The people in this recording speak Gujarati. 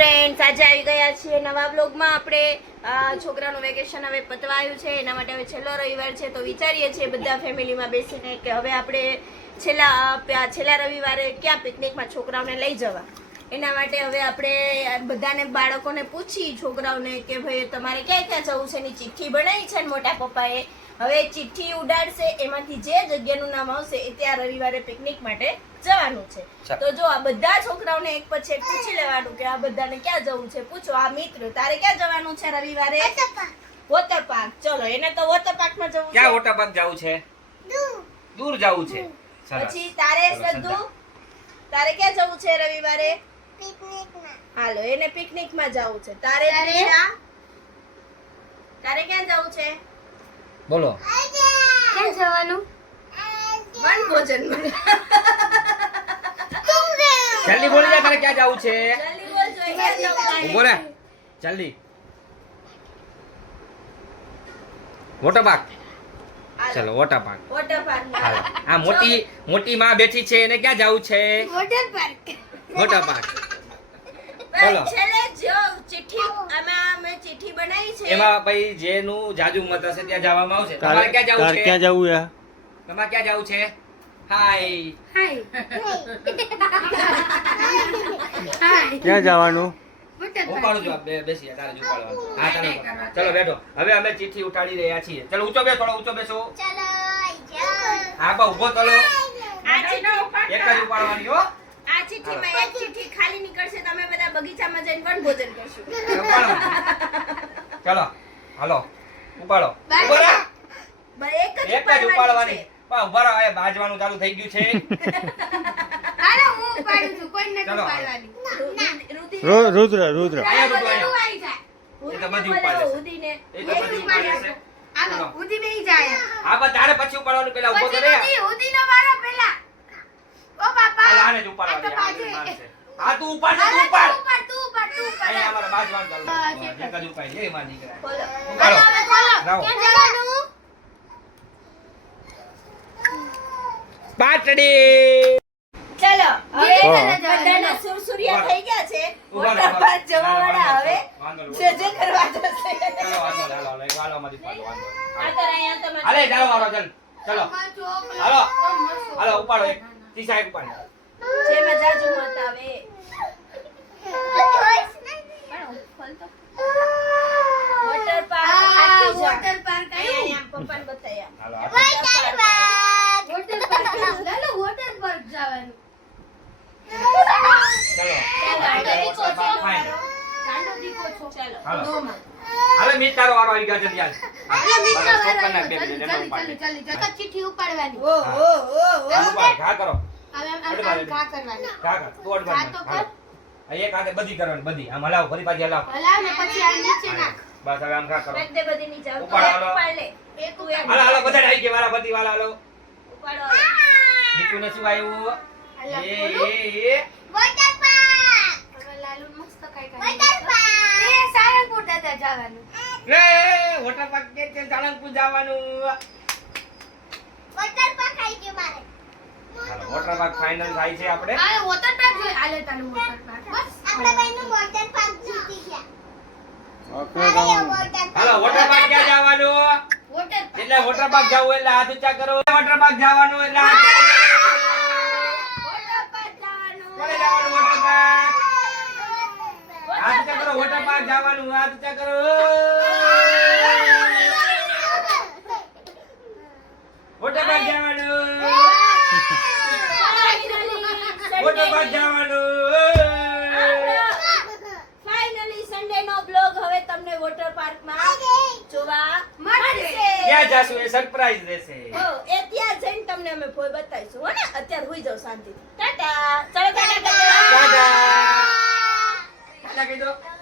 ફ્રેન્ડ્સ આજે આવી ગયા છીએ નવા બ્લોગમાં આપણે છોકરાનું વેકેશન હવે પતવાયું છે. એના માટે હવે છેલ્લો રવિવાર છે, તો વિચારીએ છીએ બધા ફેમિલીમાં બેસીને કે હવે આપણે છેલ્લા છેલ્લા રવિવારે ક્યાં પિકનિકમાં છોકરાઓને લઈ જવા? એના માટે હવે આપણે બધાને બાળકોને પૂછી છોકરાઓને કે ભાઈ તમારે ક્યાં ક્યાં જવું છે? એની ચિઠ્ઠી બનાવી છે ને મોટા પપ્પાએ. હવે ચિઠ્ઠી ઉડાડશે એમાંથી જે જગ્યાનું નામ આવશે એ ત્યાં રવિવારે પિકનિક માટે જવાનું છે. તો જો આ બધા છોકરાઓને એક પછી એક પૂછી લેવાનું કે આ બધાને ક્યાં જવું છે? પૂછો. આ મિત્ર તારે ક્યાં જવાનું છે રવિવારે? Water park. ચલો એને તો વોટર પાર્કમાં જવું ક્યાં છે? વોટર પાર્ક જવું છે? દૂર. જવું છે. પછી તારે સદ્દુ તારે ક્યાં જવું છે રવિવારે? હાલો એને પિકનિકમાં જવું છે. તારે તારે? ક્યાં જવું છે? બોલો. ક્યાં જવાનું? વન ભોજન જલ્દી બોલી જા તારે ક્યાં જવું છે? જલ્દી બોલજો એ ક્યાં જવું? ઊભો જલ્દી. મોટો પાક ચલો વોટર પાર્ક વોટર પાર્ક હા આ મોટી મોટી માં બેઠી છે એને ક્યાં જવું છે? વોટર પાર્ક વોટર પાર્ક ચલો. છેલ્લે જો ચિઠ્ઠી આમાં મેં ચિઠ્ઠી બનાવી છે. એમાં ભાઈ જેનું જાજુ મત હશે ત્યાં જવામાં આવશે. તમારે ક્યાં જવું છે? ક્યાં જવું યાર તમારે ક્યાં જવું છે? હાય હાય ક્યાં જવાનું? વોટર ઉપાડું છું આ બે બેસી જા, તારે જ ઉપાડવાનું હા ચાલો. ચલો બેઠો. હવે અમે ચિઠ્ઠી ઉઠાડી રહ્યા છીએ. ચલો ઊંચો બેસો થોડો ઊંચો બેસો. હા ઊભો ઊભો ચલો એક જ ઉપાડવાની હો. ખાલી નીકળશે તમે બધા બગીચામાં જઈને પણ ભોજન કરશો ચલો હાલો ઉપાડો. એક જ ઉપાડવાની બા ઊભા રહો એ બાજવાનું ચાલુ થઈ ગયું છે. હાલો હું ઉપાડું છું કોઈ નથી ઉપાડવાની. રુદ્ર રુદ્ર એ તો બધી ઉપાડે ઉદીને એ તો બધી ઉપાડે. છે. હાલો ચલો. ઉધી જાય. હા બસ તારે પછી ઉપાડવાનું પેલા ઊભો તો પછી રે વારો પેલા ઓ બાપા આને જ આ તો ઉપાડવાની. આ માણસે. હા તું ઉપાડ તું ઉપાડ. તું ઉપાડ તું ઉપાડ. અહીંયા અમારા બાજવાનું ચાલુ. છે. એક જ ઉપાય છે એમાં દીકરા બોલો. જવાનું? પાટડી. ચલો હવે બીજી. બધાના સુરસુરિયા થઈ ગયા છે. મોટા. ભાગ જવાવાળા હવે. જે કરવા જશે ચાલો, વાંધો હાલો, એક વાળામાંથી પાડો, વાંધો. આ તો અહીંયા તમે હાલે ચાલો વાળો ચાલ. ચલો. હાલો. હાલો ઉપાડો એક. ત્રીસા એક ઉપાડો. જેમાં જાજુ મત આવે. વોટર પાર્ક આખી વોટર પાર્ક અહીંયા પપ્પાને બતાવ્યા વોટર પાર્ક. લાલો વોટર પાર્ક જવાનું. ગયો જલ્દી હાલ. ચિઠ્ઠી ઉપાડવાની. ઓ ઓ ઓ ઓ. ઘા કરો. એક હાથે બધી કરવાની બધી. આમ હલાવો ફરી પાછી હલાવો. હલાવ ને પછી આ નીચે નાખ. બસ હવે આમ ઘા કરો. ફેંક બધી નીચે તું ઉપાડ, એક હાલો. ઉપાડ લે. એક તું હાલો હાલો બધા આવી ગયા વાળા બધી વાળા હાલો. ઉપાડો નીચું ને શું આવ્યું? હલાવ, એ એ એ. હવે લાલુ મસ્ત કાંઈ કાંઈ એ સારંગપુર દાદા જવાનું. રે વોટર પાર્ક કે વોટર પાર્ક ફાઇનલ થાય છે આપણે. આ વોટર પાર્ક જોઈ આલે તારું વોટર પાર્ક બસ. હાલો વોટર પાર્ક ક્યાં જવાનું? વોટર પાર્ક એટલે વોટર પાર્ક જવું એટલે હાથ ઊંચા કરો. વોટર પાર્ક જવાનું એટલે હાથ ઊંચા કરો. વોટર પાર્ક જવાનું. કોને જવાનું વોટર પાર્ક હાથ ઊંચા કરો વોટર પાર્ક જવાનું હાથ ઊંચા કરો વોટર પાર્ક જવાનું વોટર પાર્ક જવાનું ફાઇનલી સન્ડે નો બ્લોગ હવે તમને વોટર પાર્કમાં જોવા ક્યાં જાશું એ સરપ્રાઈઝ રહેશે. હો, એ ત્યાં જઈને તમને અમે ફોઈ બતાવીશું હો ને? અત્યારે હોઈ જાવ શાંતિથી. ટાટા. ચલો ટાટા ટાટા. ટાટા. કહી દો.